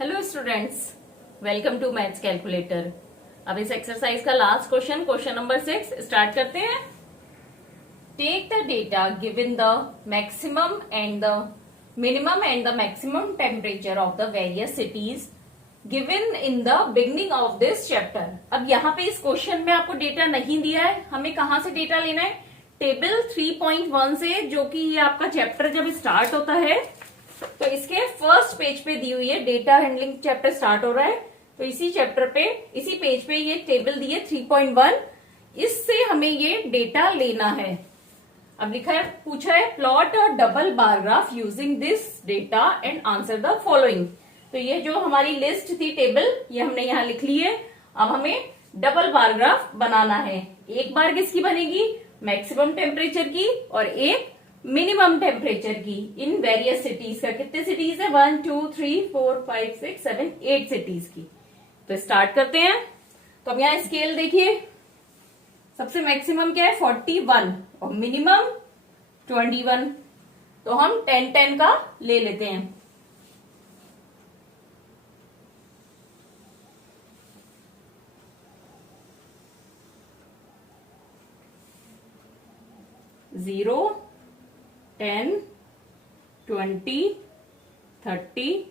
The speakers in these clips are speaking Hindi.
Hello students, welcome to maths calculator. अब इस एक्सरसाइज का लास्ट क्वेश्चन नंबर 6 स्टार्ट करते हैं। Take the data given the maximum and the minimum and the maximum temperature of the various cities given in the beginning of this chapter. अब यहाँ पे इस क्वेश्चन में आपको डेटा नहीं दिया है, हमें कहाँ से डेटा लेना है? टेबल 3.1 से, जो कि ये आपका चैप्टर जब स्टार्ट होता है तो इसके फर्स्ट पेज पे दी हुई है। डेटा हैंडलिंग चैप्टर स्टार्ट हो रहा है तो इसी चैप्टर पे, इसी पेज पे ये टेबल दी है 3.1, इससे हमें ये डेटा लेना है। अब लिखा है, पूछा है plot a double bar graph using this data and answer the following. तो ये जो हमारी लिस्ट थी टेबल, ये हमने यहाँ लिख ली है। अब हमें डबल बार ग्राफ बनाना है। एक बार किसकी बनेगी? मैक्सिमम टेम्परेचर की और एक मिनिमम टेम्परेचर की इन वेरियस सिटीज का। कितने सिटीज है? 1 2 3 4 5 6 7 8 सिटीज की। तो स्टार्ट करते हैं। तो अब यहाँ स्केल देखिए, सबसे मैक्सिमम क्या है? 41 और मिनिमम 21। तो हम 10 10 का ले लेते हैं। जीरो, 10, 20, 30,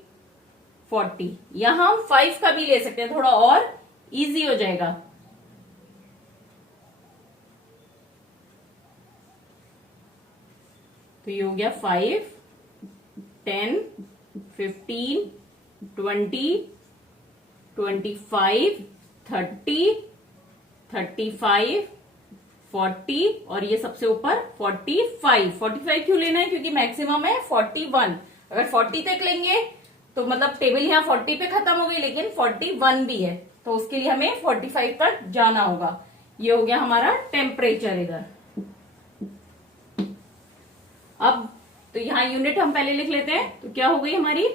40। यहां हम 5 का भी ले सकते हैं, थोड़ा और इजी हो जाएगा। तो ये हो गया 5, 10, 15, 20, 25, 30, 35, 40 और ये सबसे ऊपर 45। 45 क्यों लेना है? क्योंकि मैक्सिमम है 41। अगर 40 तक लेंगे तो मतलब टेबल यहाँ 40 पे खत्म हो गई, लेकिन 41 भी है, तो उसके लिए हमें 45 तक जाना होगा। ये हो गया हमारा टेम्परेचर इधर। अब तो यहाँ यूनिट हम पहले लिख लेते हैं। तो क्या हो गई हमारी?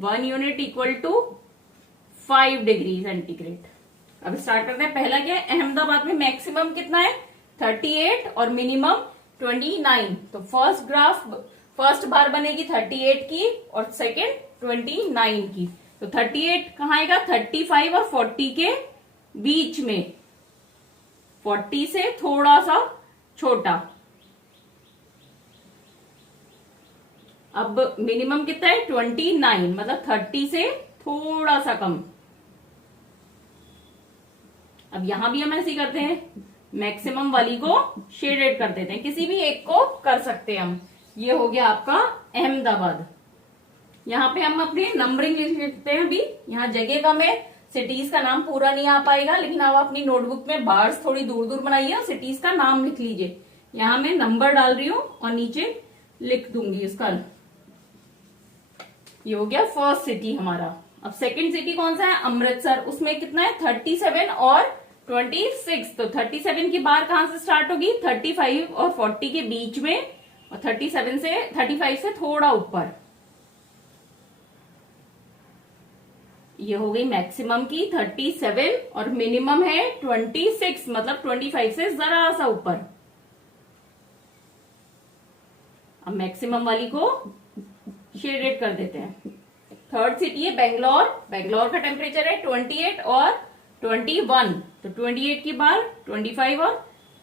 1 unit equal to 5 degree centigrade. अब स्टार्ट करते हैं। पहला क्या है? अहमदाबाद में मैक्सिमम कितना है? 38 और मिनिमम 29। तो फर्स्ट बार बनेगी 38 की और सेकेंड 29 की। तो 38 कहाँ आएगा? 35 और 40 के बीच में, 40 से थोड़ा सा छोटा। अब मिनिमम कितना है? 29, मतलब 30 से थोड़ा सा कम। अब यहां भी हम ऐसे ही करते हैं, मैक्सिमम वाली को शेडेड कर देते हैं, किसी भी एक को कर सकते हैं हम। ये हो गया आपका अहमदाबाद। यहाँ पे हम अपने नंबरिंग लिख लेते हैं। अभी यहाँ जगह कम है, सिटीज का नाम पूरा नहीं आ पाएगा, लेकिन आप अपनी नोटबुक में बार्स थोड़ी दूर दूर बनाइए और सिटीज का नाम लिख लीजिए। यहाँ मैं नंबर डाल रही हूँ और नीचे लिख दूंगी उसका। ये हो गया फर्स्ट सिटी हमारा। अब सेकंड सिटी कौन सा है? अमृतसर। उसमें कितना है? 37 और 26। तो 37 की बार कहां से स्टार्ट होगी? 35 और 40 के बीच में, और 35 से थोड़ा ऊपर। ये हो गई मैक्सिमम की 37 और मिनिमम है 26, मतलब 25 से जरा सा ऊपर। अब मैक्सिमम वाली को शेडेड कर देते हैं। थर्ड सिटी है बेंगलोर। बेंगलोर का टेम्परेचर है 28 और 21। तो 28 की बार 25 और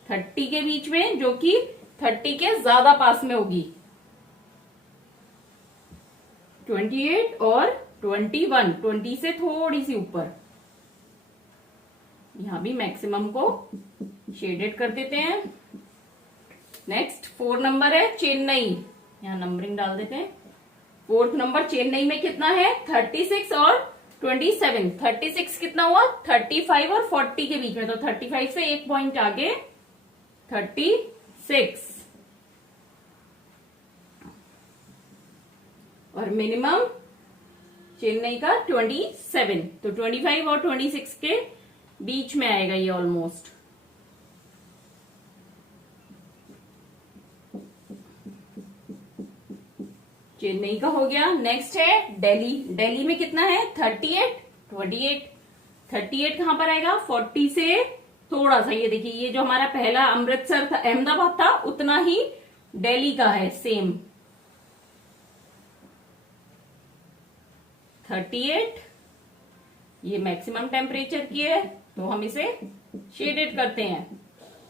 30 के बीच में, जो कि 30 के ज्यादा पास में होगी। 28 और 21, 20 से थोड़ी सी ऊपर। यहां भी मैक्सिमम को शेडेड कर देते हैं। नेक्स्ट 4 नंबर है चेन्नई। यहां नंबरिंग डाल देते हैं। 4th नंबर चेन्नई में कितना है? 36 और 27। 36 कितना हुआ? 35 और 40 के बीच में, तो 35 से एक पॉइंट आगे 36। और मिनिमम चेन्नई का 27। तो 25 और 26 के बीच में आएगा ये ऑलमोस्ट। चेन्नई का हो गया। नेक्स्ट है दिल्ली। दिल्ली में कितना है? 38, 28। 38 कहां पर आएगा? 40 से थोड़ा सा। ये देखिए, ये जो हमारा पहला अमृतसर था, अहमदाबाद था, उतना ही दिल्ली का है, सेम। 38, ये मैक्सिमम टेम्परेचर की है तो हम इसे शेडेड करते हैं।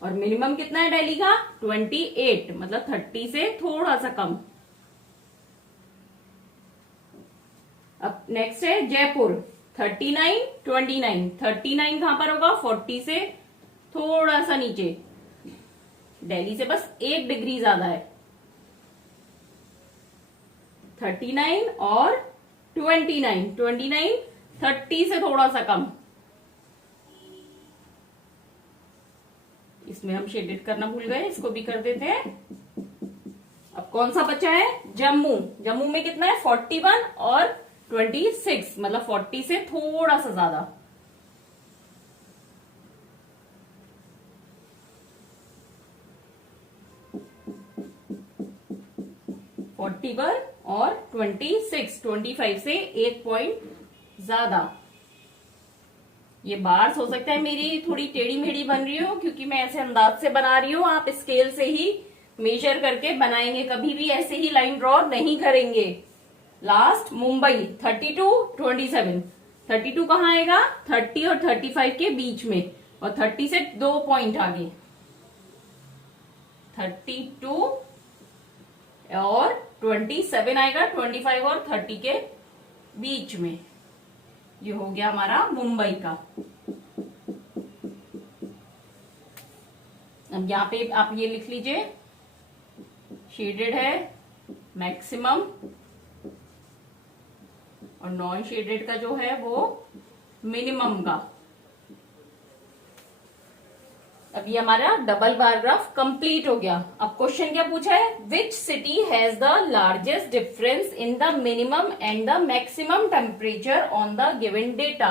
और मिनिमम कितना है दिल्ली का? 28, मतलब 30 से थोड़ा सा कम। अब नेक्स्ट है जयपुर, 39, 29। 39 कहां पर होगा? 40 से थोड़ा सा नीचे, दिल्ली से बस 1 डिग्री ज्यादा है। 39 और 29, 29 30 से थोड़ा सा कम। इसमें हम शेडेड करना भूल गए, इसको भी कर देते हैं। अब कौन सा बचा है? जम्मू। जम्मू में कितना है? 41 और 26, मतलब 40 से थोड़ा सा ज्यादा। और 26, 25 से 1 पॉइंट ज्यादा। ये बार्स हो सकता है मेरी थोड़ी टेढ़ी मेढ़ी बन रही हो, क्योंकि मैं ऐसे अंदाज से बना रही हूँ। आप स्केल से ही मेजर करके बनाएंगे, कभी भी ऐसे ही लाइन ड्रॉ नहीं करेंगे। लास्ट मुंबई, 32, 27। 32 कहाँ आएगा? 30 और 35 के बीच में, और 30 से 2 पॉइंट आगे। 32 और 27 आएगा 25 और 30 के बीच में। ये हो गया हमारा मुंबई का। अब यहां पे आप ये लिख लीजिए, शेडेड है मैक्सिमम, और नॉन शेडेड का जो है वो मिनिमम का। अब ये हमारा डबल बार ग्राफ कंप्लीट हो गया। अब क्वेश्चन क्या पूछा है? Which city has the largest difference in the minimum and the maximum temperature on the given data.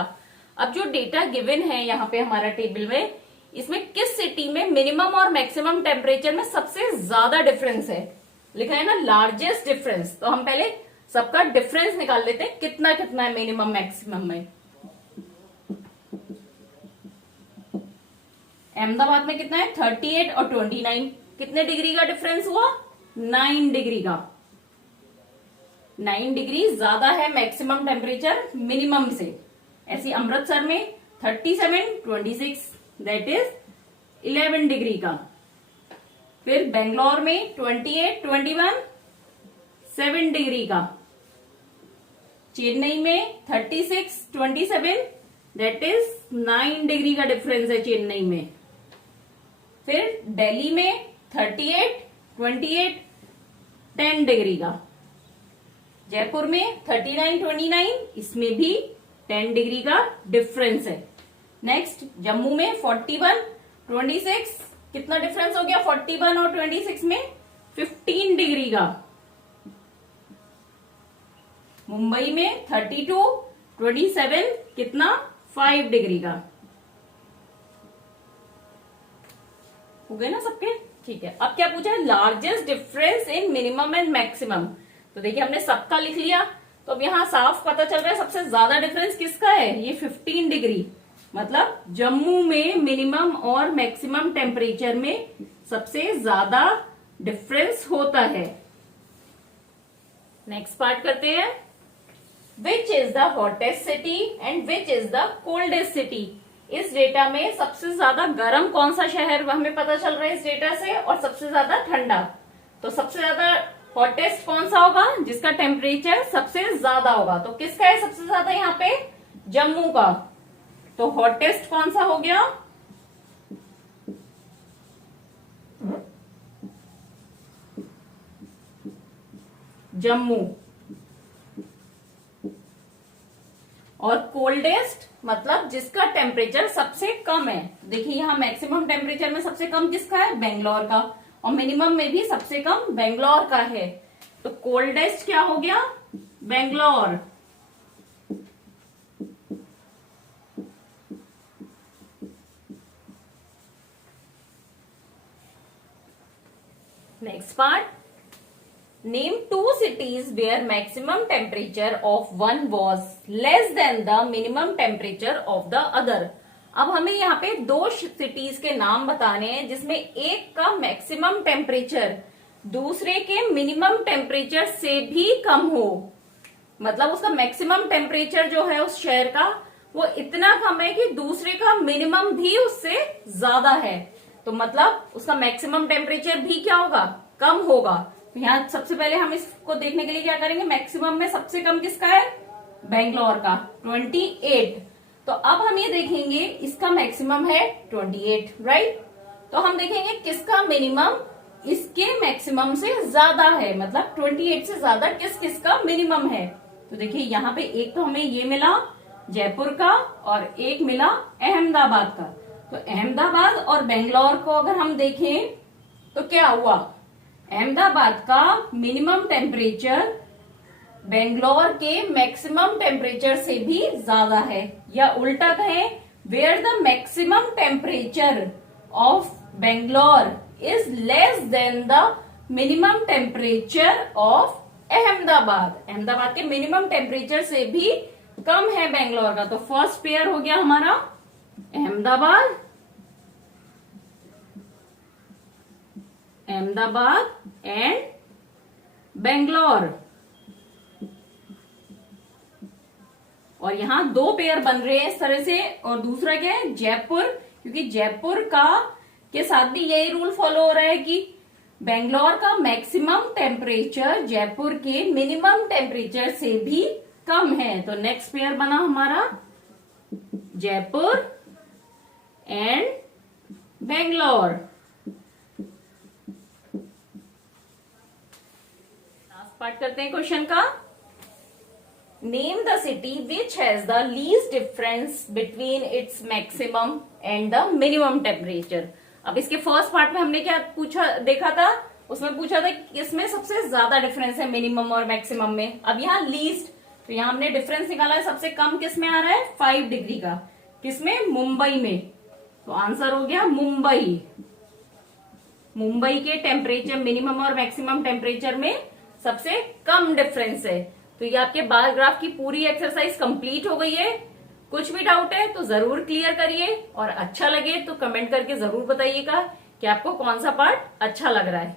अब जो डेटा गिवन है यहाँ पे हमारा टेबल में, इसमें किस सिटी में मिनिमम और मैक्सिमम टेम्परेचर में सबसे ज्यादा डिफरेंस है? लिखा है ना लार्जेस्ट डिफरेंस, तो हम पहले सबका डिफरेंस निकाल लेते हैं, कितना कितना है मिनिमम मैक्सिमम में। अहमदाबाद में कितना है? 38 और 29। कितने डिग्री का डिफरेंस हुआ? 9 डिग्री का। 9 डिग्री ज्यादा है मैक्सिमम टेम्परेचर मिनिमम से। ऐसी अमृतसर में 37, 26, दैट इज 11 डिग्री का। फिर बेंगलोर में 28, 21, 7 डिग्री का। चेन्नई में 36, 27, दैट इज 9 डिग्री का डिफरेंस है चेन्नई में। फिर दिल्ली में 38, 28, 10 डिग्री का। जयपुर में 39, 29, इसमें भी 10 डिग्री का डिफरेंस है। नेक्स्ट जम्मू में 41, 26, कितना डिफरेंस हो गया 41 और 26 में? 15 डिग्री का। मुंबई में 32, 27, कितना? 5 डिग्री का। हो गए ना सबके? ठीक है। अब क्या पूछा है? Largest difference in minimum and maximum. तो देखिए हमने सबका लिख लिया, तो अब यहां साफ पता चल रहा है सबसे ज्यादा डिफरेंस किसका है? ये 15 डिग्री, मतलब जम्मू में मिनिमम और मैक्सिमम टेम्परेचर में सबसे ज्यादा डिफरेंस होता है। नेक्स्ट पार्ट करते हैं। Which is the hottest city and which is the coldest city. इस डेटा में सबसे ज्यादा गर्म कौन सा शहर हमें पता चल रहा है इस डेटा से, और सबसे ज्यादा ठंडा। तो सबसे ज्यादा हॉटेस्ट कौन सा होगा? जिसका टेम्परेचर सबसे ज्यादा होगा। तो किसका है सबसे ज्यादा यहाँ पे? जम्मू का। तो हॉटेस्ट कौन सा हो गया? जम्मू। और कोल्डेस्ट मतलब जिसका टेम्परेचर सबसे कम है। देखिए यहाँ मैक्सिमम टेम्परेचर में सबसे कम किसका है? बेंगलोर का। और मिनिमम में भी सबसे कम बेंगलोर का है। तो कोल्डेस्ट क्या हो गया? Bangalore. Next part. Name 2 cities where maximum temperature of one was less than the minimum temperature of the other. अब हमें यहाँ पे 2 सिटीज के नाम बताने हैं जिसमें एक का मैक्सिमम टेम्परेचर दूसरे के मिनिमम टेम्परेचर से भी कम हो। मतलब उसका मैक्सिमम टेम्परेचर जो है उस शहर का वो इतना कम है कि दूसरे का मिनिमम भी उससे ज्यादा है। तो मतलब उसका मैक्सिमम टेम्परेचर भी क्या होगा, कम होगा। तो यहाँ सबसे पहले हम इसको देखने के लिए क्या करेंगे, मैक्सिमम में सबसे कम किसका है, बेंगलोर का 28। तो अब हम ये देखेंगे इसका मैक्सिमम है 28, राइट। तो हम देखेंगे किसका मिनिमम इसके मैक्सिमम से ज्यादा है, मतलब 28 से ज्यादा किस किसका मिनिमम है। तो देखिए यहाँ पे एक तो हमें ये मिला जयपुर का और एक मिला अहमदाबाद का। तो अहमदाबाद और बेंगलोर को अगर हम देखें तो क्या हुआ, अहमदाबाद का मिनिमम टेम्परेचर बेंगलोर के मैक्सिमम टेम्परेचर से भी ज्यादा है, या उल्टा कहें where the maximum temperature of Bangalore is less than the minimum temperature of Ahmedabad. Ahmedabad के मिनिमम टेम्परेचर से भी कम है बेंगलोर का। तो फर्स्ट पेयर हो गया हमारा अहमदाबाद, अहमदाबाद एंड बेंगलोर। और यहां दो पेयर बन रहे हैं इस तरह से। और दूसरा क्या है, जयपुर, क्योंकि जयपुर का के साथ भी यही रूल फॉलो हो रहा है कि बेंगलोर का मैक्सिमम टेम्परेचर जयपुर के मिनिमम टेम्परेचर से भी कम है। तो नेक्स्ट पेयर बना हमारा Jaipur and Bangalore. Last part करते हैं क्वेश्चन का। Name the city which has the least difference between its maximum and the minimum temperature. अब इसके फर्स्ट पार्ट में हमने क्या पूछा, देखा था, उसमें पूछा था कि इसमें सबसे ज्यादा डिफरेंस है मिनिमम और मैक्सिमम में। अब यहाँ लीस्ट, तो यहाँ हमने डिफरेंस निकाला है, सबसे कम किस में आ रहा है 5 डिग्री का, किसमें, मुंबई में। तो आंसर हो गया मुंबई। मुंबई के टेम्परेचर मिनिमम और मैक्सिमम टेम्परेचर में सबसे कम डिफरेंस है। तो ये आपके बार ग्राफ की पूरी एक्सरसाइज कंप्लीट हो गई है। कुछ भी डाउट है तो जरूर क्लियर करिए, और अच्छा लगे तो कमेंट करके जरूर बताइएगा कि आपको कौन सा पार्ट अच्छा लग रहा है।